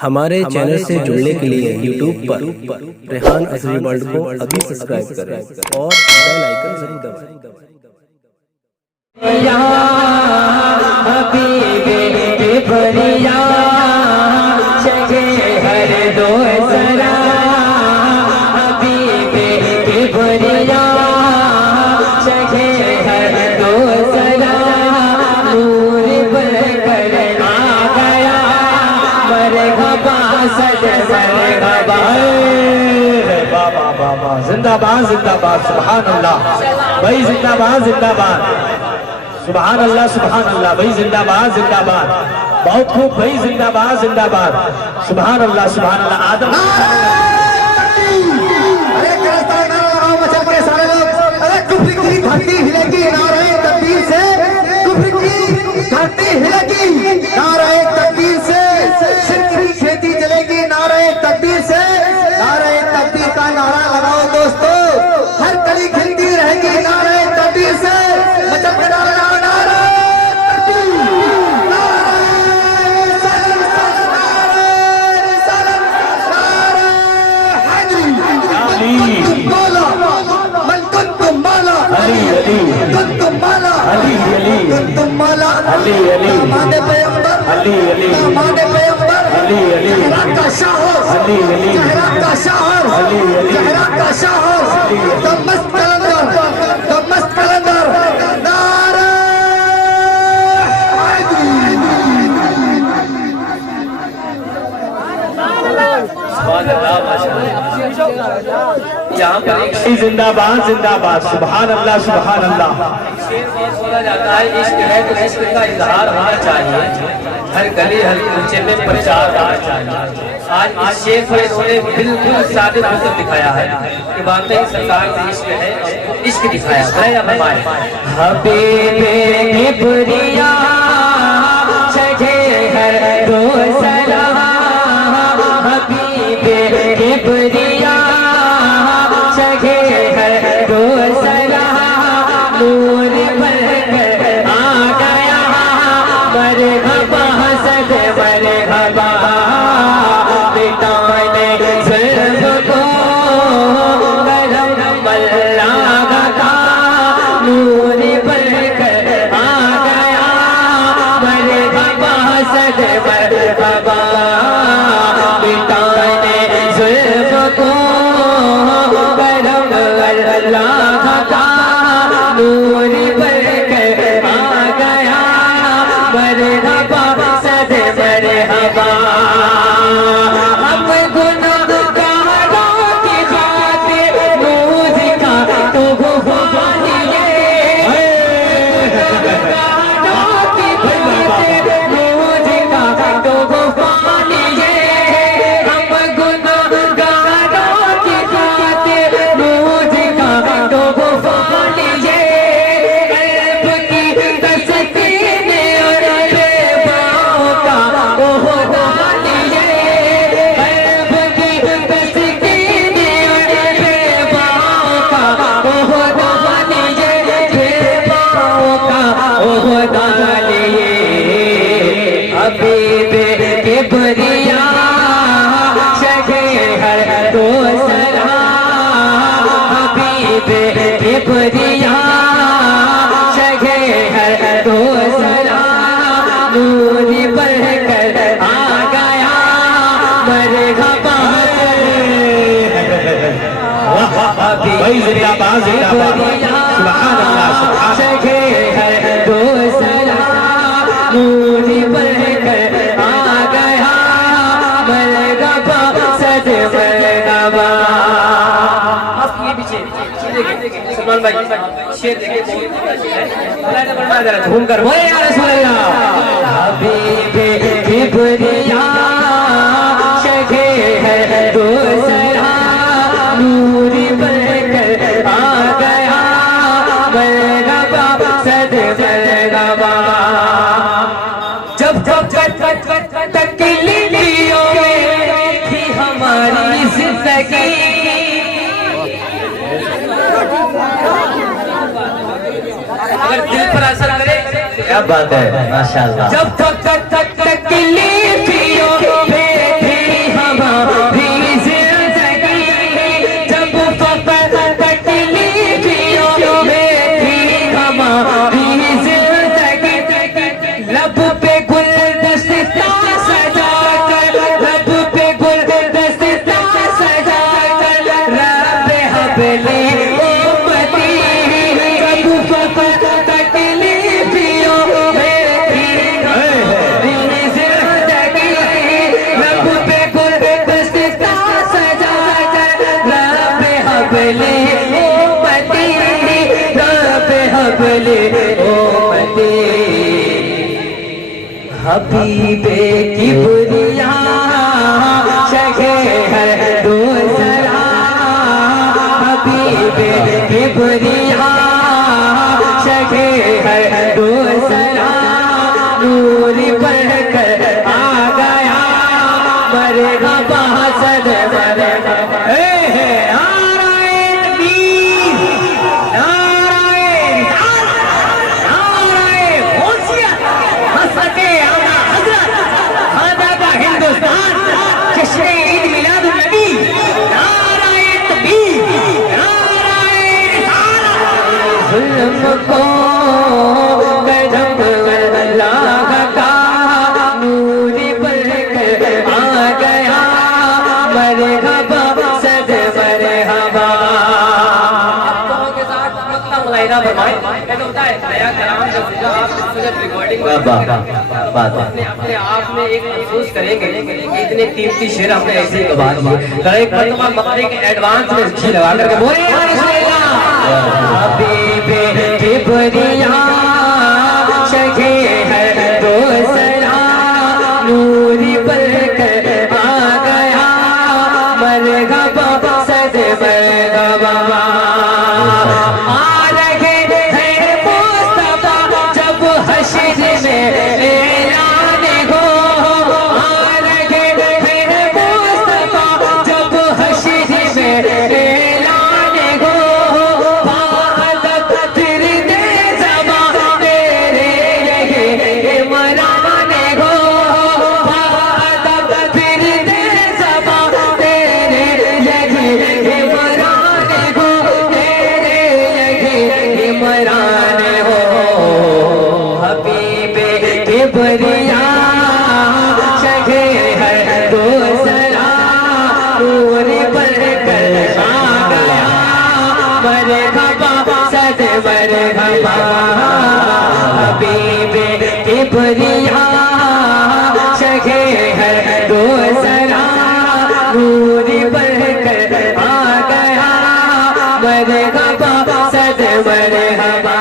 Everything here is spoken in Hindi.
हमारे चैनल से जुड़ने के लिए यूट्यूब पर रेहान असरी वर्ल्ड को अभी सब्सक्राइब करें और बेल आइकन जरूर दबाएं। जिंदाबाद जिंदाबाद सुभान अल्लाह भाई, जिंदाबाद जिंदाबाद सुभान अल्लाह भाई, जिंदाबाद जिंदाबाद, बहुत खूब भाई, जिंदाबाद जिंदाबाद सुभान अल्लाह आदम। अरे मचा पड़े सारे लोग, अरे कुफर की धरती हिलेगी नारे तकबीर से, कुफर की धरती हिलेगी नारे तकबीर से, शिर्क की खेती चलेगी नारे तकबीर से, नारे तकबीर का नारा लगाओ दोस्तों, हर कली खिलती रहेगी नारे तकबीर से, मचल के नारा नारा जिंदाबाद जिंदाबाद सुभान अल्लाह सुभान अल्लाह। बोला जाता है इश्क है तो इश्क का इजहार होना चाहिए, हर गली हर कूचे में प्रचार होना चाहिए। आज इस शेख में इन्होंने बिल्कुल साबित होकर दिखाया है कि वाकई सरकार का इश्क है, इश्क दिखाया भाई, जिंदाबाद जिंदाबाद सुभान अल्लाह सुभान सलमान भाई शेर देखिए, घूम कर बोले या रसूल अल्लाह। हबीबे किबरिया शगे है दूसरा, नूरी बनकर आ गया मरहबा सद मरहबा। जब तकलीफों में थी हमारी जिंदगी, अगर दिल पर असर करे क्या बात है, माशाअल्लाह। जब तक तकलीफियों में हबीबे किबरिया शगे है दूसरा, हबीबे किबरिया शगे है दूसरा, नूर बढ़कर आ गया मरहबा सद मरहबा। को कदम अल्लाह का नूर बढ़कर आ गया मरहबा सद मरहबा। के साथ मक्का मुलाहिदा फरमाएं। ऐसा होता है नया कलाम जब रिकॉर्डिंग अपने आप में एक महसूस करेंगे कि इतने कीमती शेर हमने ऐसे ही गवा दिए। एक मरतबा मक्के के एडवांस में जी लगा करके बोले या रसूल अल्लाह हबीबे किबरिया शगे है दूसरा, नूर बढ़कर आ गया मरहबा सद मरहबा। आ रहे हैं मुस्तफा जब हश्र में ऐलान हो, आ रहे हैं मुस्तफा जब हश्र में ऐलान हो, किबरिया शगे है दूसरा, नूर बढ़कर आ गया मरहबा सद मरहबा। हबीबे किबरिया शगे है दूसरा, नूर बढ़कर आ गया मरहबा सद मरहबा।